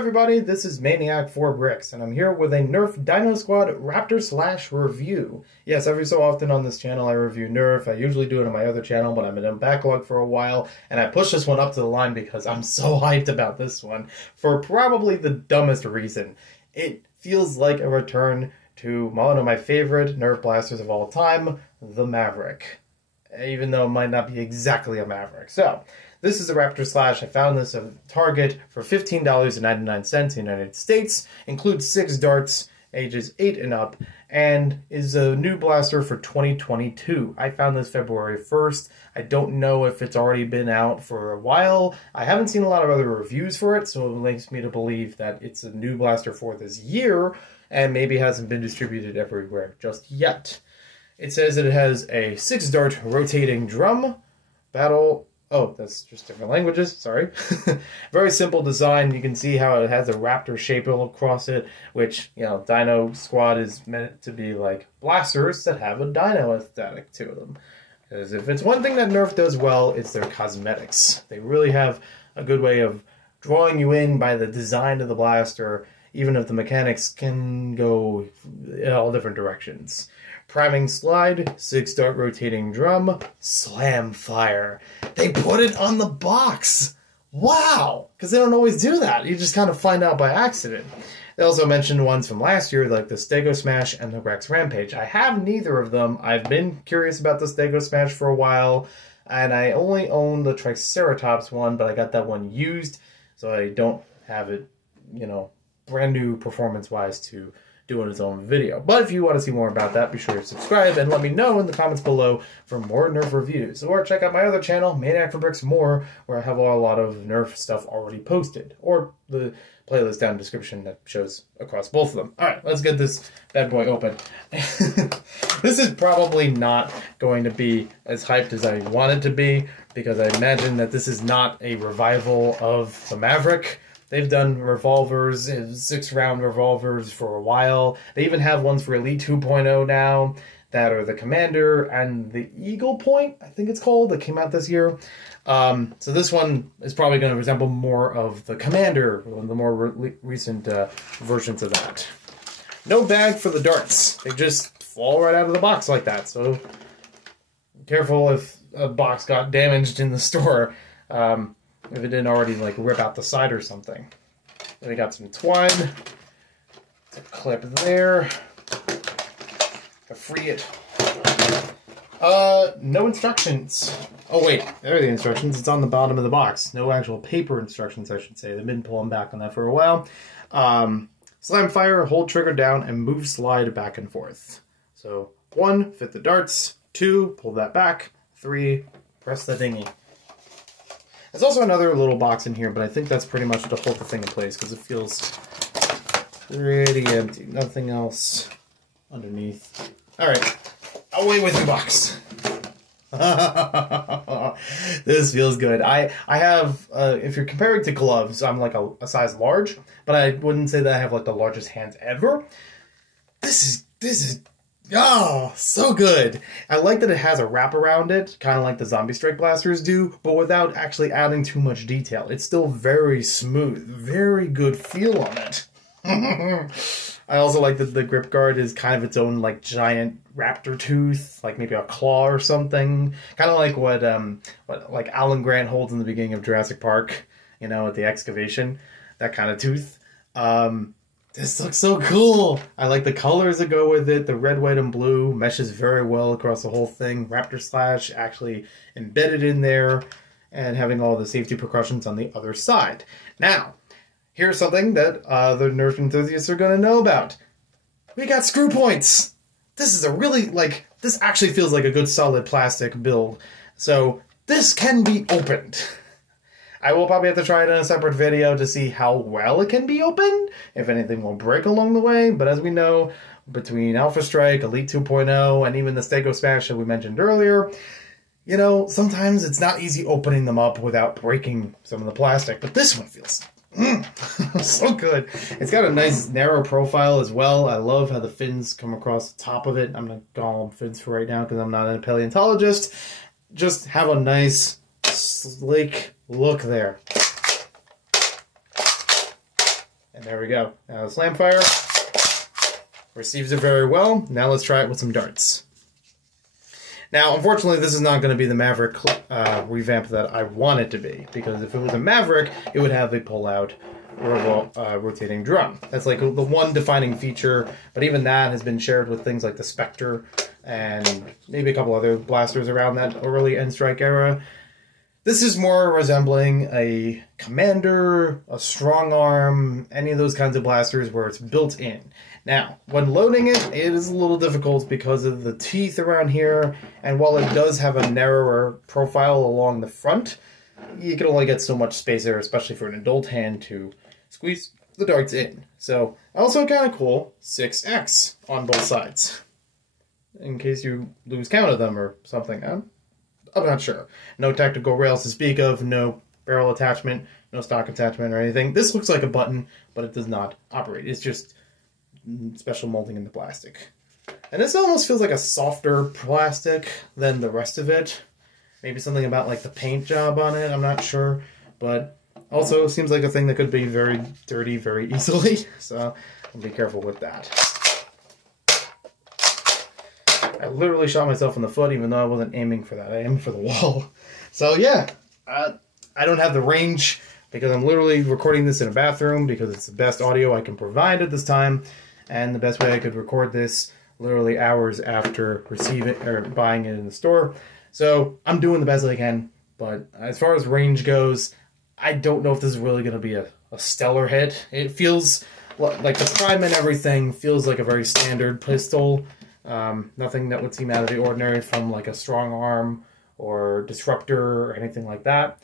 everybody, this is Maniac 4 Bricks, and I'm here with a NERF Dino Squad Raptor-Slash review. Yes, every so often on this channel I review NERF. I usually do it on my other channel, but I've been in backlog for a while, and I pushed this one up to the line because I'm so hyped about this one for probably the dumbest reason. It feels like a return to one of my favorite NERF blasters of all time, the Maverick. Even though it might not be exactly a Maverick. So, this is a Raptor-Slash. I found this at Target for $15.99 in the United States. Includes 6 darts, ages 8 and up, and is a new blaster for 2022. I found this February 1st. I don't know if it's already been out for a while. I haven't seen a lot of other reviews for it, so it makes me to believe that it's a new blaster for this year, and maybe hasn't been distributed everywhere just yet. It says that it has a 6-dart rotating drum, battle... Oh, that's just different languages, sorry. Very simple design. You can see how it has a raptor shape across it, which, you know, Dino Squad is meant to be like blasters that have a dino aesthetic to them. Because if it's one thing that NERF does well, it's their cosmetics. They really have a good way of drawing you in by the design of the blaster, even if the mechanics can go in all different directions. Priming slide, 6-dart rotating drum, slam fire. They put it on the box! Wow! Because they don't always do that. You just kind of find out by accident. They also mentioned ones from last year, like the Stego Smash and the Rex Rampage. I have neither of them. I've been curious about the Stego Smash for a while, and I only own the Triceratops one, but I got that one used, so I don't have it, you know, brand new performance-wise to doing his own video. But if you want to see more about that, be sure to subscribe and let me know in the comments below for more NERF reviews. Or check out my other channel, Maniac 4 Bricks More, where I have a lot of NERF stuff already posted. Or the playlist down in the description that shows across both of them. Alright, let's get this bad boy open. This is probably not going to be as hyped as I want it to be, because I imagine that this is not a revival of the Maverick. They've done revolvers, 6-round revolvers for a while. They even have ones for Elite 2.0 now that are the Commander and the Eagle Point, I think it's called, that came out this year. So this one is probably going to resemble more of the Commander, one of the more recent versions of that. No bag for the darts. They just fall right out of the box like that. So careful if a box got damaged in the store. If it didn't already, like, rip out the side or something. Then we got some twine. A clip there. To free it. No instructions. Oh, wait. There are the instructions. It's on the bottom of the box. No actual paper instructions, I should say. They've been pulling back on that for a while. Slam fire, hold trigger down, and move slide back and forth. So, 1, fit the darts. 2, pull that back. 3, press the dinghy. There's also another little box in here, but I think that's pretty much to hold the thing in place, because it feels pretty empty. Nothing else underneath. Alright, away with the box. This feels good. I have, if you're comparing to gloves, I'm like a size large, but I wouldn't say that I have like the largest hands ever. This is oh, so good. I like that it has a wrap around it, kind of like the Zombie Strike blasters do, but without actually adding too much detail. It's still very smooth, very good feel on it. I also like that the grip guard is kind of its own like giant raptor tooth, like maybe a claw or something. Kind of like what like Alan Grant holds in the beginning of Jurassic Park, you know, at the excavation. That kind of tooth. This looks so cool! I like the colors that go with it. The red, white, and blue meshes very well across the whole thing. Raptor-Slash actually embedded in there, and having all the safety precautions on the other side. Now, here's something that the NERF enthusiasts are going to know about. We got screw points! This is a really, like, this actually feels like a good solid plastic build. So, this can be opened. I will probably have to try it in a separate video to see how well it can be opened, if anything will break along the way, but as we know, between Alpha Strike, Elite 2.0, and even the Stego Smash that we mentioned earlier, you know, sometimes it's not easy opening them up without breaking some of the plastic, but this one feels so good. It's got a nice narrow profile as well. I love how the fins come across the top of it. I'm going to call them fins for right now because I'm not a paleontologist. Just have a nice slick look there. And there we go. Now the slam fire receives it very well. Now let's try it with some darts. Now, unfortunately, this is not going to be the Maverick revamp that I want it to be, because if it was a Maverick, it would have a pull-out rotating drum. That's like the one defining feature, but even that has been shared with things like the Spectre and maybe a couple other blasters around that early N-Strike era. This is more resembling a Commander, a Strong Arm, any of those kinds of blasters where it's built in. Now, when loading it, it is a little difficult because of the teeth around here, and while it does have a narrower profile along the front, you can only get so much space there, especially for an adult hand to squeeze the darts in. So, also kind of cool, 6X on both sides, in case you lose count of them or something. I'm not sure. No tactical rails to speak of, no barrel attachment, no stock attachment or anything. This looks like a button, but it does not operate. It's just special molding in the plastic. And this almost feels like a softer plastic than the rest of it. Maybe something about like the paint job on it, I'm not sure. But also seems like a thing that could be very dirty very easily. So I'll be careful with that. I literally shot myself in the foot even though I wasn't aiming for that. I aimed for the wall. So yeah, I don't have the range because I'm literally recording this in a bathroom because it's the best audio I can provide at this time. And the best way I could record this literally hours after receiving or buying it in the store. So I'm doing the best I can, but as far as range goes, I don't know if this is really going to be a stellar hit. It feels like the prime and everything feels like a very standard pistol. Nothing that would seem out of the ordinary from like a Strong Arm or Disruptor or anything like that.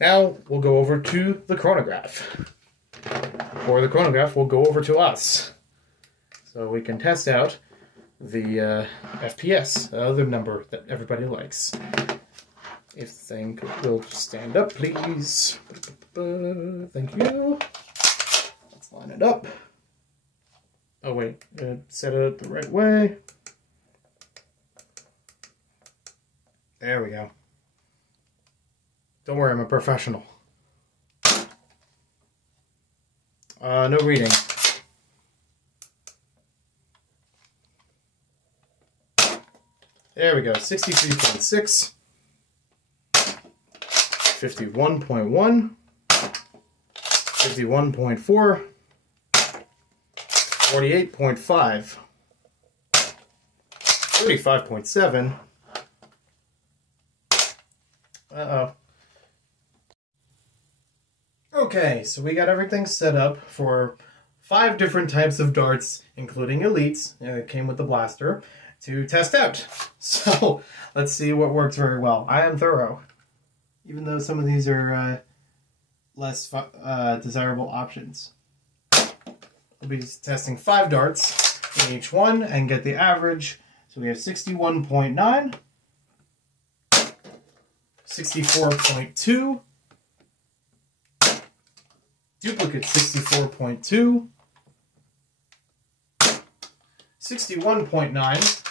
Now we'll go over to the chronograph. Or the chronograph will go over to us. So we can test out the FPS, the other number that everybody likes. If the thing will stand up, please. Thank you. Let's line it up. Oh wait, set it the right way. There we go. Don't worry, I'm a professional. No reading. There we go, 63.6, 51.1, 51.4, 48.5, 35.7. Uh-oh. Okay, so we got everything set up for 5 different types of darts, including elites, it came with the blaster, to test out. So let's see what works very well. I am thorough, even though some of these are less desirable options. We'll be testing 5 darts in each one and get the average. So we have 61.9, 64.2, duplicate 64.2, 61.9,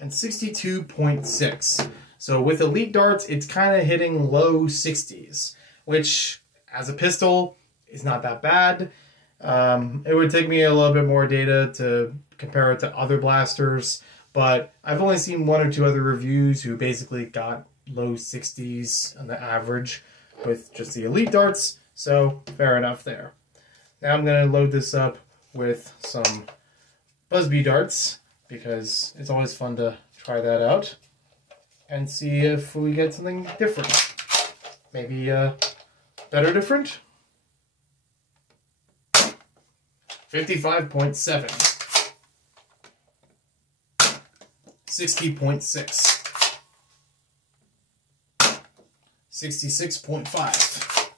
and 62.6. So with elite darts, it's kind of hitting low 60s, which as a pistol is not that bad. It would take me a little bit more data to compare it to other blasters, but I've only seen 1 or 2 other reviews who basically got low 60s on the average with just the elite darts, so fair enough there. Now I'm going to load this up with some Busby darts, because it's always fun to try that out and see if we get something different. Maybe better different? 55.7, 60.6, 66.5,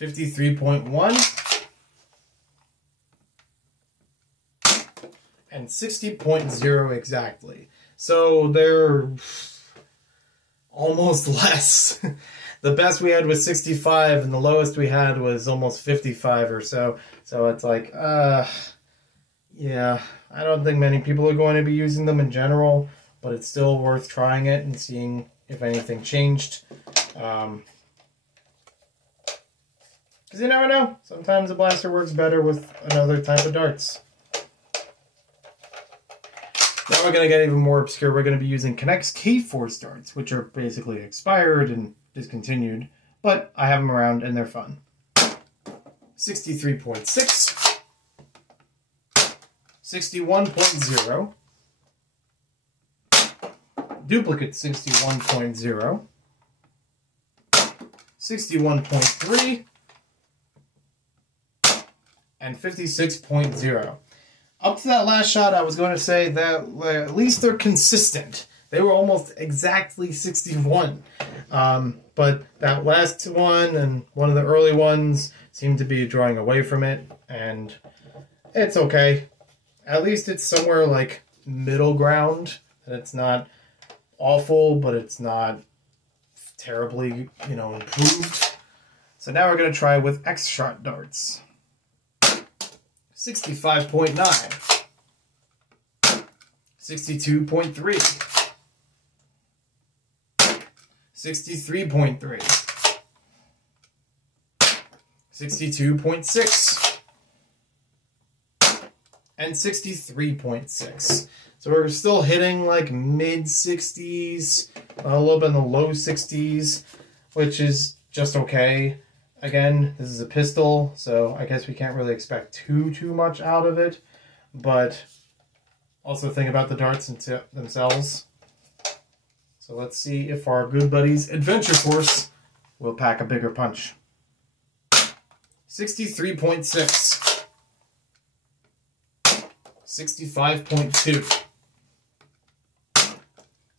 53.1, and 60.0 exactly. So they're almost less. The best we had was 65, and the lowest we had was almost 55 or so. So it's like, yeah, I don't think many people are going to be using them in general, but it's still worth trying it and seeing if anything changed. Because you never know. Sometimes a blaster works better with another type of darts. Now we're going to get even more obscure. We're going to be using Connect's K-Force darts, which are basically expired and discontinued, but I have them around and they're fun. 63.6, 61.0, duplicate 61.0, 61.3, and 56.0. Up to that last shot, I was going to say that at least they're consistent. They were almost exactly 61. But that last one and one of the early ones seem to be drawing away from it, and it's okay. At least it's somewhere like middle ground. It's not awful, but it's not terribly, improved. So now we're going to try with X-Shot darts. 65.9, 62.3, 63.3, 62.6, and 63.6. So we're still hitting like mid-60s, a little bit in the low 60s, which is just okay. Again, this is a pistol, so I guess we can't really expect too much out of it, but also think about the darts themselves. So let's see if our good buddies Adventure Force will pack a bigger punch. 63.6, 65.2,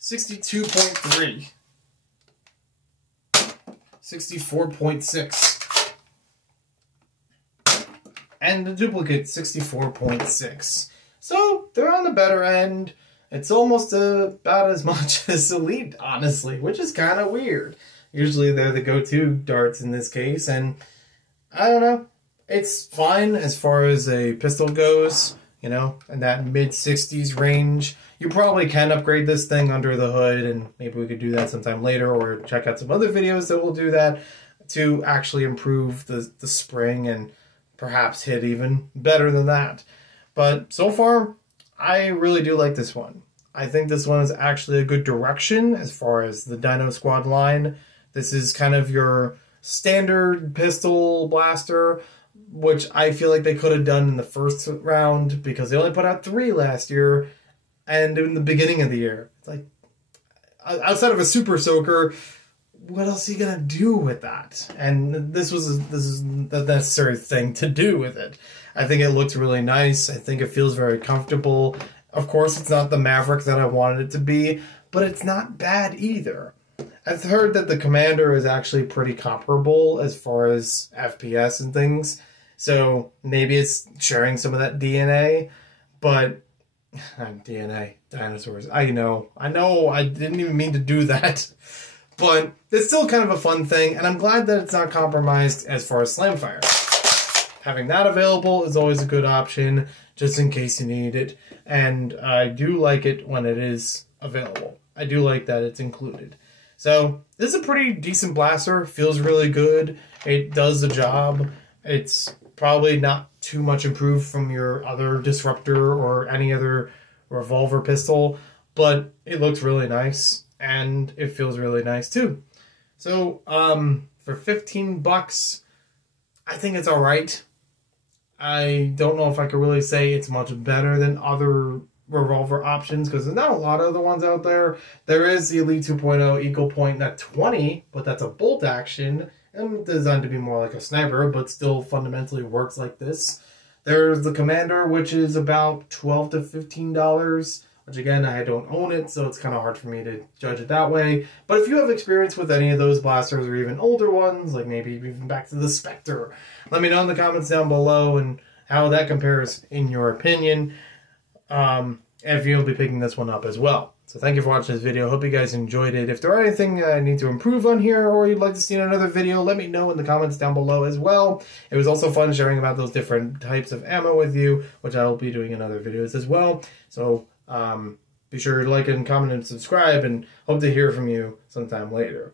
62.3, 64.6, and the duplicate 64.6. So they're on the better end. It's almost about as much as Elite, honestly, which is kind of weird. Usually they're the go-to darts in this case, and I don't know. It's fine as far as a pistol goes, in that mid-60s range. You probably can upgrade this thing under the hood, and maybe we could do that sometime later, or check out some other videos that will do that to actually improve the spring and perhaps hit even better than that. But so far, I really do like this one. I think this one is actually a good direction as far as the Dino Squad line. This is kind of your standard pistol blaster, which I feel like they could have done in the first round because they only put out 3 last year and in the beginning of the year. It's like, outside of a Super Soaker, what else are you gonna do with that? And this is the necessary thing to do with it. I think it looks really nice. I think it feels very comfortable. Of course, it's not the Maverick that I wanted it to be, but it's not bad either. I've heard that the Commander is actually pretty comparable as far as FPS and things, so maybe it's sharing some of that DNA, but DNA, dinosaurs. I know, I didn't even mean to do that. But it's still kind of a fun thing, and I'm glad that it's not compromised as far as Slamfire. Having that available is always a good option, just in case you need it, and I do like it when it is available. I do like that it's included. So, this is a pretty decent blaster, feels really good, it does the job. It's probably not too much improved from your other Disruptor or any other revolver pistol, but it looks really nice. And it feels really nice too. So, for 15 bucks, I think it's alright. I don't know if I could really say it's much better than other revolver options, because there's not a lot of other ones out there. There is the Elite 2.0 Eagle Point at 20, but that's a bolt action, and designed to be more like a sniper, but still fundamentally works like this. There's the Commander, which is about $12 to $15. Which again, I don't own it, so it's kind of hard for me to judge it that way. But if you have experience with any of those blasters or even older ones, like maybe even back to the Spectre, let me know in the comments down below and how that compares in your opinion. If you'll be picking this one up as well. So thank you for watching this video. Hope you guys enjoyed it. If there are anything I need to improve on here or you'd like to see in another video, let me know in the comments down below as well. It was also fun sharing about those different types of ammo with you, which I will be doing in other videos as well. So be sure to like and comment and subscribe, and hope to hear from you sometime later.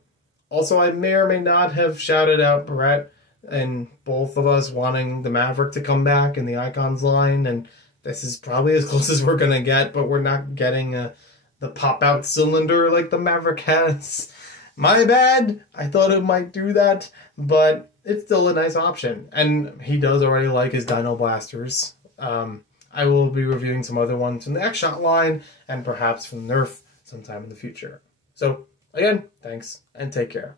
Also, I may or may not have shouted out Brett and both of us wanting the Maverick to come back in the Icons line, and this is probably as close as we're going to get, but we're not getting the pop-out cylinder like the Maverick has. My bad. I thought it might do that, but it's still a nice option. And he does already like his Dino Blasters. I will be reviewing some other ones from the X-Shot line and perhaps from NERF sometime in the future. So, again, thanks and take care.